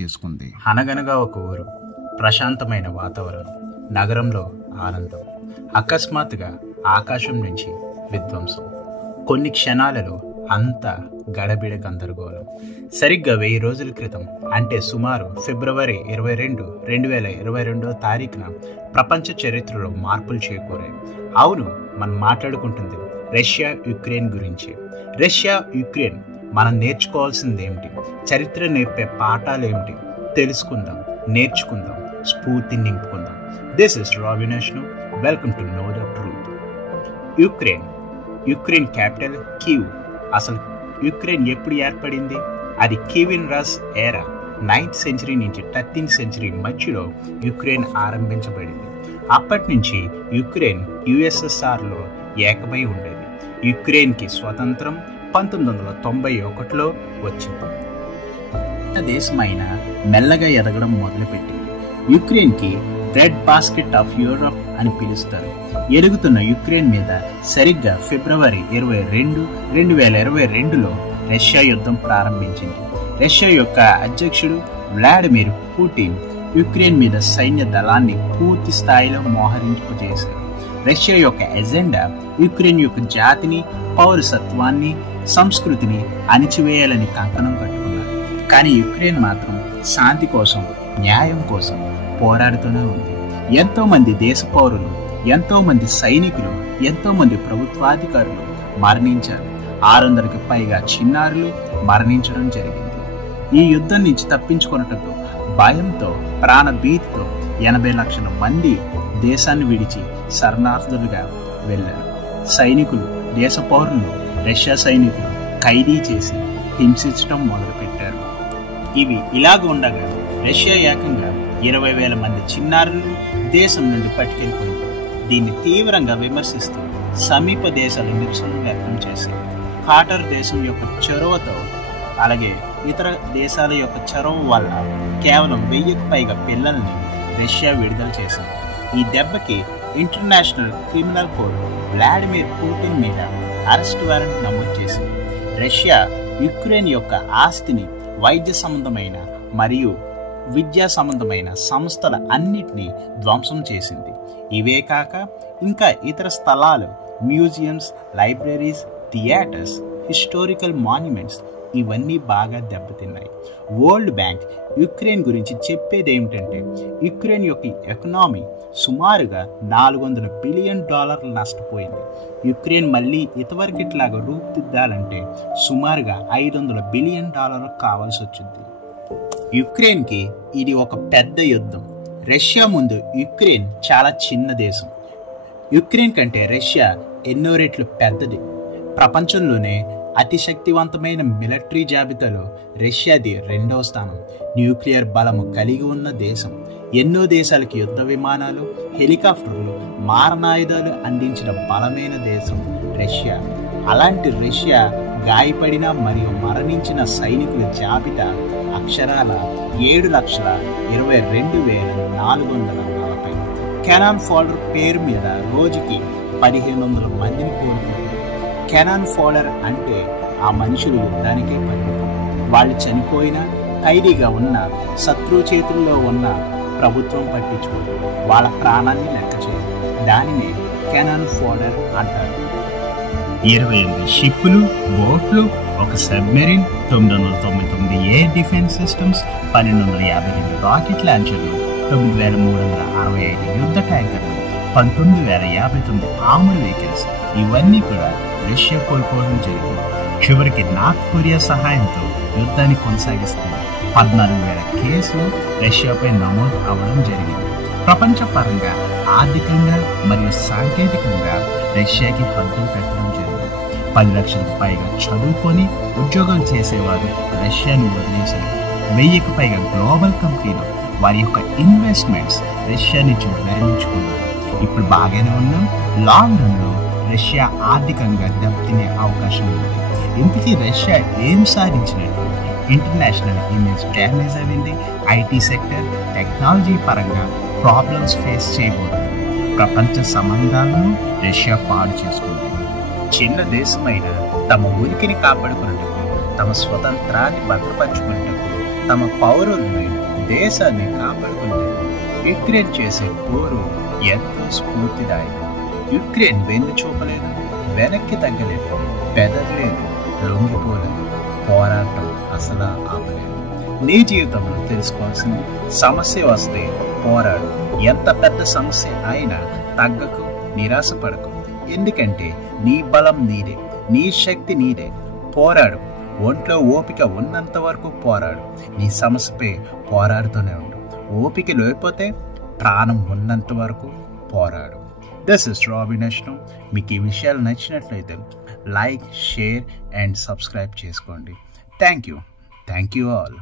చేసుకుంది. అనగనగా ఒక ఊరు, ప్రశాంతమైన వాతావరణం, నగరంలో ఆనందం. అకస్మాత్తుగా ఆకాశం నుంచి విధ్వంసం. కొన్ని క్షణాలలో అంతా గడబిడ గందరగోళం. సరిగ్గా 1000 రోజుల క్రితం, అంటే సుమారు ఫిబ్రవరి 22, 2022 ప్రపంచ చరిత్రలో మార్పులు చేకూరాయి. అవును, మనం మాట్లాడుకుంటుంది రష్యా యుక్రెయిన్ గురించి. రష్యా యుక్రెయిన్ మనం నేర్చుకోవాల్సింది ఏమిటి, చరిత్ర నేర్పే పాఠాలు ఏమిటి తెలుసుకుందాం, నేర్చుకుందాం, స్ఫూర్తి నింపుకుందాం. దిస్ ఇస్ రావినేష్ను. Welcome to know the truth. Ukraine capital Kyiv. అసలు యుక్రెయిన్ ఎప్పుడు ఏర్పడింది? అది కీవిన్ రస్ ఏరా 9th సెంచరీ నుంచి 13th సెంచరీ మధ్యలో యుక్రెయిన్ ఆరంభించబడింది. అప్పటి నుంచి యుక్రెయిన్ USSRలో ఏకమై ఉండేది. యుక్రెయిన్కి స్వతంత్రం 1991లో వచ్చింది. దేశమైన మెల్లగా ఎదగడం మొదలుపెట్టింది. యుక్రెయిన్కి బ్రెడ్ బాస్కెట్ ఆఫ్ యూరప్ అని పిలుస్తారు. ఎదుగుతున్న యుక్రెయిన్ మీద సరిగ్గా ఫిబ్రవరి 22, 2022లో రష్యా యుద్ధం ప్రారంభించింది. రష్యా యొక్క అధ్యక్షుడు వ్లాడిమిర్ పుటిన్ యుక్రెయిన్ మీద సైన్య దళాన్ని పూర్తి స్థాయిలో మోహరింపజేశారు. రష్యా యొక్క ఎజెండా యుక్రెయిన్ యొక్క జాతిని, పౌరసత్వాన్ని, సంస్కృతిని అణిచివేయాలని కంకణం కట్టుకున్నారు. కానీ యుక్రెయిన్ మాత్రం శాంతి కోసం, న్యాయం కోసం పోరాడుతూనే ఉంది. ఎంతో మంది దేశ పౌరులు, ఎంతో మంది సైనికులు, ఎంతో మంది ప్రభుత్వాధికారులు మరణించారు. 600కి పైగా చిన్నారులు మరణించడం జరిగింది. ఈ యుద్ధం నుంచి తప్పించుకున్నట్టు భయంతో, ప్రాణభీతితో 80 లక్షల మంది దేశాన్ని విడిచి శరణార్థులుగా వెళ్ళారు. సైనికులు, దేశ పౌరులు, రష్యా సైనికులు ఖైదీ చేసి హింసించడం మొదలుపెట్టారు. ఇవి ఇలాగ ఉండగా రష్యా ఏకంగా 20,000 మంది చిన్నారులను దేశం నుండి పట్టుకెళ్ళిపోయింది. దీన్ని తీవ్రంగా విమర్శిస్తూ సమీప దేశాలు నిరసన వ్యక్తం చేశాయి. ఖాటర్ దేశం యొక్క చొరవతో, అలాగే ఇతర దేశాల యొక్క చొరవ వల్ల కేవలం 1000కి పైగా పిల్లల్ని రష్యా విడుదల చేసింది. ఈ దెబ్బకి international criminal court Vladimir Putin మీద అరెస్ట్ వారెంట్ నమోదు చేసింది. రష్యా యుక్రెయిన్ యొక్క ఆస్తిని, వైద్య సంబంధమైన మరియు విద్యా సంబంధమైన సంస్థల అన్నిటినీ ధ్వంసం చేసింది. ఇవే కాక ఇంకా ఇతర స్థలాలు, museums, libraries, theatres, historical monuments ఇవన్నీ బాగా దెబ్బతిన్నాయి. వరల్డ్ బ్యాంక్ యుక్రెయిన్ గురించి చెప్పేది ఏమిటంటే, యుక్రెయిన్ యొక్క ఎకనామీ సుమారుగా $400 బిలియన్ నష్టపోయింది. యుక్రెయిన్ మళ్ళీ ఇదివరకిట్లాగా రూపుదిద్దాలంటే సుమారుగా $500 బిలియన్ కావాల్సి వచ్చింది. యుక్రెయిన్కి ఇది ఒక పెద్ద యుద్ధం. రష్యా ముందు యుక్రెయిన్ చాలా చిన్న దేశం. యుక్రెయిన్ కంటే రష్యా ఎన్నో రెట్లు పెద్దది. ప్రపంచంలోనే అతి శక్తివంతమైన మిలిటరీ జాబితాలో రష్యాది 2వ స్థానం. న్యూక్లియర్ బలము కలిగి ఉన్న దేశం. ఎన్నో దేశాలకు యుద్ధ విమానాలు, హెలికాప్టర్లు, మారణాయుధాలు అందించిన బలమైన దేశం రష్యా. అలాంటి రష్యా గాయపడిన మరియు మరణించిన సైనికుల జాబితా అక్షరాల 7,22,440. కెనాన్ ఫోడర్ పేరు మీద రోజుకి 1,500 మందిని కోల్పోయారు. కెనాన్ ఫోడర్ అంటే ఆ మనుషులు యుద్ధానికే పరిమితం. వాళ్ళు చనిపోయినా, ఖైదీగా ఉన్న, శత్రువు చేతుల్లో ఉన్న ప్రభుత్వం పట్టించుకోదు. వాళ్ళ ప్రాణాన్ని లెక్క చేయదు. దానినే కెనాన్ ఫోడర్ అంటారు. 28 షిప్పులు, బోట్లు, ఒక submarine, 999 air defence systems, 1,252 rocket లాంచర్లు, 9,365 యుద్ధ ట్యాంకర్లు, 19,059 ఆర్మ్డ్ వెహికల్స్ ఇవన్నీ కూడా రష్యా కోల్పోవడం జరిగింది. చివరికి నార్త్ కొరియా సహాయంతో యుద్ధాన్ని కొనసాగిస్తుంది. 14,000 కేసులు రష్యాపై నమోదు అవ్వడం జరిగింది. ప్రపంచపరంగా ఆర్థికంగా మరియు సాంకేతికంగా రష్యాకి హద్దులు పెట్టడం జరిగింది. 10 లక్షలకు పైగా చదువుకొని ఉద్యోగాలు చేసేవారు రష్యాను వదిలేశారు. 1000కి పైగా గ్లోబల్ కంపెనీలు వారి యొక్క ఇన్వెస్ట్మెంట్స్ రష్యా నుంచి విరమించుకున్నారు. ఇప్పుడు బాగానే ఉన్నాం. లాంగ్ రన్లో రష్యా ఆర్థికంగా దెబ్బతినే అవకాశం ఉంది. ఇంతకీ రష్యా ఏం సాధించినట్టు? ఇంటర్నేషనల్ ఇమేజ్ డ్యామేజ్ అయింది. ఐటీ సెక్టర్, టెక్నాలజీ పరంగా ప్రాబ్లమ్స్ ఫేస్ చేయబోతుంది. ప్రపంచ సంబంధాలను రష్యా పాడు చేసుకుంది. చిన్న దేశమైన తమ ఉనికిని కాపాడుకున్నట్టుకు, తమ స్వతంత్రాన్ని భద్రపరచుకున్నట్టుకు తమ పౌరుల్ని దేశాన్ని కాపాడుకుంటే యుక్రెయిన్ చేసే పోరు ఎంతో స్ఫూర్తిదాయకం. యుక్రెయిన్ వెన్ను చూపలేదు, వెనక్కి తగ్గలేదు, బెదరలేదు, లొంగిపోలేదు. పోరాటం అసలు ఆపలేదు. నీ జీవితంలో తెలుసుకోవాల్సింది, సమస్య వస్తే పోరాడు. ఎంత పెద్ద సమస్య అయినా తగ్గకు, నిరాశపడకు. ఎందుకంటే నీ బలం నీదే, నీ శక్తి నీదే. పోరాడు. ఒంట్లో ఓపిక ఉన్నంత వరకు పోరాడు. నీ సమస్యపై పోరాడుతూనే ఉండు. ఓపిక లేకపోతే ప్రాణం ఉన్నంత వరకు పోరాడు. దిస్ ఇస్ రాబిన్ అష్ను. మీకు ఈ విషయాలు నచ్చినట్లయితే లైక్, షేర్ అండ్ సబ్స్క్రైబ్ చేసుకోండి. Thank you all.